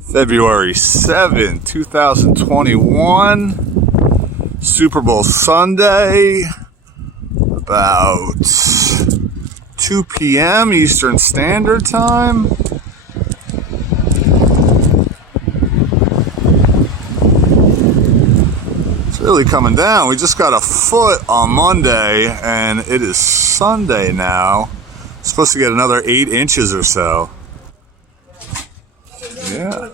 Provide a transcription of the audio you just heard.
February 7, 2021, Super Bowl Sunday, about 2 p.m. Eastern Standard Time. It's really coming down. We just got a foot on Monday, and it is Sunday now. Supposed to get another 8 inches or so. Yeah.